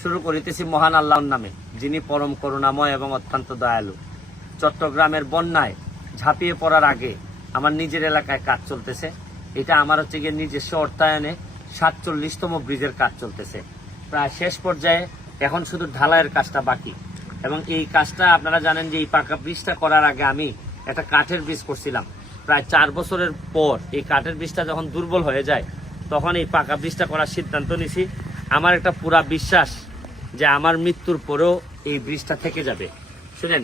শুরু করিতেছি মহান আল্লাহর নামে, যিনি পরম করুণাময় এবং অত্যন্ত দয়ালু। চট্টগ্রামের বন্যায় ঝাঁপিয়ে পড়ার আগে আমার নিজের এলাকায় কাজ চলতেছে। এটা আমার হচ্ছে গিয়ে নিজস্ব অর্থায়নে 47তম ব্রিজের কাজ চলতেছে, প্রায় শেষ পর্যায়ে। এখন শুধু ঢালাইয়ের কাজটা বাকি। এবং এই কাজটা আপনারা জানেন যে এই পাকা ব্রিজটা করার আগে আমি একটা কাঠের ব্রিজ করছিলাম। প্রায় 4 বছরের পর এই কাঠের ব্রিজটা যখন দুর্বল হয়ে যায়, তখন এই পাকা ব্রিজটা করার সিদ্ধান্ত নিছি। আমার একটা পুরা বিশ্বাস যে আমার মৃত্যুর পরেও এই ব্রিজটা থেকে যাবে। শুনেন,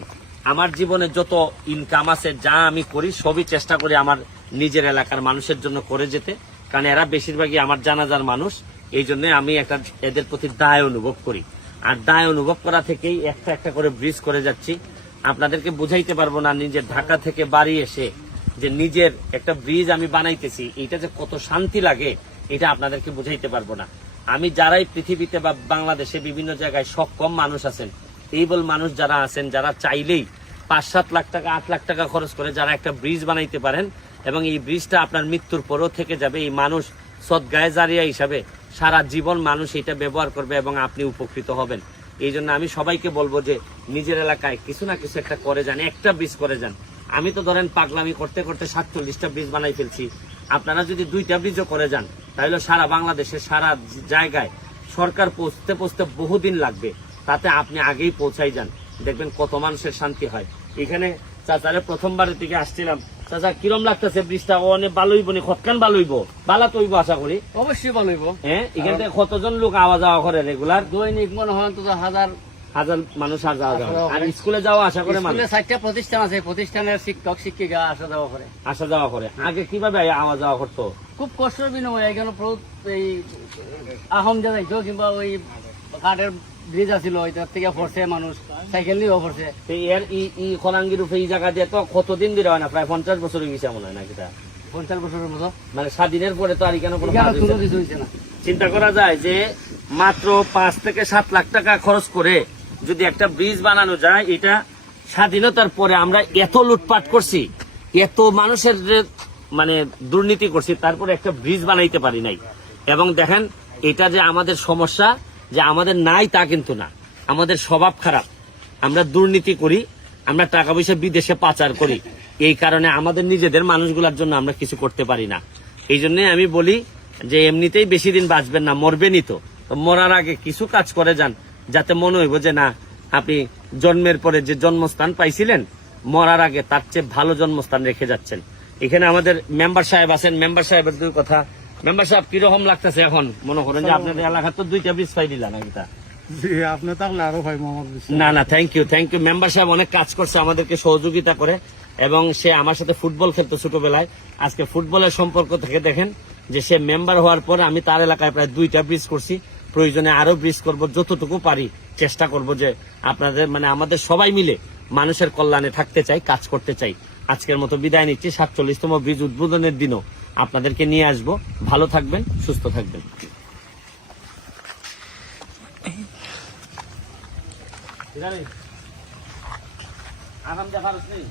আমার জীবনে যত ইনকাম আছে, যা আমি করি, সবই চেষ্টা করি আমার নিজের এলাকার মানুষের জন্য করে যেতে, কারণ এরা বেশিরভাগই আমার জানাজার মানুষ। এই জন্য আমি একটা এদের প্রতি দায় অনুভব করি। আর দায় অনুভব করা থেকেই একটা একটা করে ব্রিজ করে যাচ্ছি। আপনাদেরকে বুঝাইতে পারবো না, নিজের ঢাকা থেকে বাড়ি এসে যে নিজের একটা ব্রিজ আমি বানাইতেছি, এটা যে কত শান্তি লাগে, এটা আপনাদেরকে বুঝাইতে পারবো না। আমি যারাই পৃথিবীতে বা বাংলাদেশে বিভিন্ন জায়গায় সক্ষম মানুষ আছেন, এইবল মানুষ যারা আছেন, যারা চাইলেই 5-7 লাখ টাকা 8 লাখ টাকা খরচ করে যারা একটা ব্রিজ বানাইতে পারেন এবং এই ব্রিজটা আপনার মৃত্যুর পরেও থেকে যাবে, এই মানুষ সদগায়ে জারিয়া হিসাবে সারা জীবন মানুষ এটা ব্যবহার করবে এবং আপনি উপকৃত হবেন। এই জন্য আমি সবাইকে বলবো যে নিজের এলাকায় কিছু না কিছু একটা করে যান, একটা ব্রিজ করে যান। আমি তো ধরেন পাগলামি করতে করতে 47টা ব্রিজ বানাই ফেলছি। আপনারা যদি 2টা ব্রিজও করে যান, তাহলে সারা বাংলাদেশের সারা জায়গায় সরকার পৌঁছতে পৌঁছতে বহুদিন লাগবে। তাতে আপনি আগেই পৌঁছাই যান, দেখবেন কত মানুষের শান্তি হয়। এখানে চাচারে প্রথমবারের দিকে আসছিলাম। চাচা, কিরম লাগতেছে ব্রিজটা? অনেক ভালো হইব নি? কতখান ভালো হইব? ভালো তো হইব আশা করি। অবশ্যই ভালো হইব। হ্যাঁ, এখান থেকে কতজন লোক আওয়া যাওয়া করে রেগুলার? দৈনিক মনে হয় তো হাজার মানুষ আর যাওয়া যাওয়া। আর স্কুলে যাওয়া আশা করে মানুষ? 4টা প্রতিষ্ঠান আছে, প্রতিষ্ঠানের শিক্ষক শিক্ষিকা আসা যাওয়া করে। আসা যাওয়া করে। আগে কিভাবে আওয়া যাওয়া করতো? খুব কষ্টের বিনিময়ে এখানে এই আহম যা যাইতো, কিংবা ওই কাঠের ব্রিজ আছিল, ওইটার থেকে পড়ছে মানুষ, সাইকেল নিয়েও পড়ছে। এর ই খলাঙ্গির উপরে এই জায়গা দিয়ে তো কতদিন ধরে হয় না? প্রায় 50 বছর হয়ে গেছে মনে হয় নাকি? 50 বছরের মতো। মানে স্বাধীনের পরে তো আর এখানে কোনো কিছু হয়েছে না। চিন্তা করা যায় যে মাত্র 5 থেকে 7 লাখ টাকা খরচ করে যদি একটা ব্রিজ বানানো যায়, এটা স্বাধীনতার পরে আমরা এত লুটপাট করছি, এত মানুষের মানে দুর্নীতি করছি, তারপরে একটা ব্রিজ বানাইতে পারি নাই। এবং দেখেন, এটা যে আমাদের সমস্যা যে আমাদের নাই তা কিন্তু না, আমাদের স্বভাব খারাপ। আমরা দুর্নীতি করি, আমরা টাকা পয়সা বিদেশে পাচার করি। এই কারণে আমাদের নিজেদের মানুষগুলোর জন্য আমরা কিছু করতে পারি না। এই জন্য আমি বলি যে এমনিতেই বেশি দিন বাঁচবেন না, মরবেনই তো। মরার আগে কিছু কাজ করে যান, যাতে মনে হইব যে না, আপনি জন্মের পরে যে জন্মস্থান পাইছিলেন, মরার আগে তার চেয়ে ভালো জন্মস্থান রেখে যাচ্ছেন। এখানে আমাদের মেম্বার সাহেব আছেন। মেম্বার সাহেবের দুই কথা। মেম্বার সাহেব, কিরকম লাগতেছে এখন? মনে করেন যে আপনাদের এলাকার তো 2টা ব্রিজ পাই দিলা নাকি? না না, থ্যাংক ইউ। মেম্বার সাহেব অনেক কাজ করছে, আমাদেরকে সহযোগিতা করে, এবং সে আমার সাথে ফুটবল খেলতো ছোটবেলায়। আজকে ফুটবলের সম্পর্ক থেকে দেখেন যে সে মেম্বার হওয়ার পর আমি তার এলাকায় প্রায় 2টা ব্রিজ করছি। প্রয়োজনে আরো ব্রিজ করব, যতটুকু পারি চেষ্টা করব যে আপনাদের মানে আমাদের সবাই মিলে মানুষের কল্যাণে থাকতে চাই, কাজ করতে চাই। আজকের মতো বিদায় নিচ্ছি। 47তম ব্রিজ উদ্বোধনের দিনও আপনাদেরকে নিয়ে আসবো। ভালো থাকবেন, সুস্থ থাকবেন। আরাম দেখার নেই।